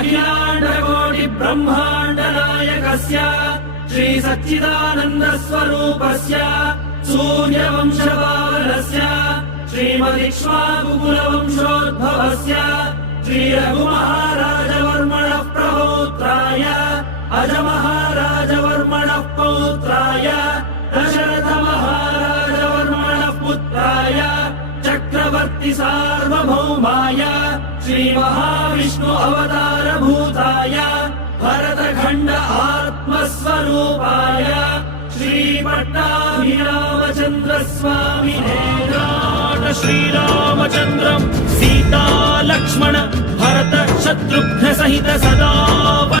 अखिलाण्डकोटि ब्रह्माण्ड नायकस्य श्री सच्चिदानन्द स्वरूपस्य सूर्यवंशपावनस्य श्रीमदिक्ष्वाकुकुलवंशोद्भवस्य श्री रघुमहाराजवर्मणः प्रपौत्राय अजमहाराजवर्मणः पौत्राय दशरथमहाराजवर्मणः पुत्राय चक्रवर्ति सार्वभौमाय श्री महाविष्णु अवतारभूताय भरतखण्ड आत्मस्वरूपाय श्री पट्टाभिरामचन्द्र स्वामिने श्रीरामचन्द्रं सीता लक्ष्मण भरत शत्रुघ्न सहित सदा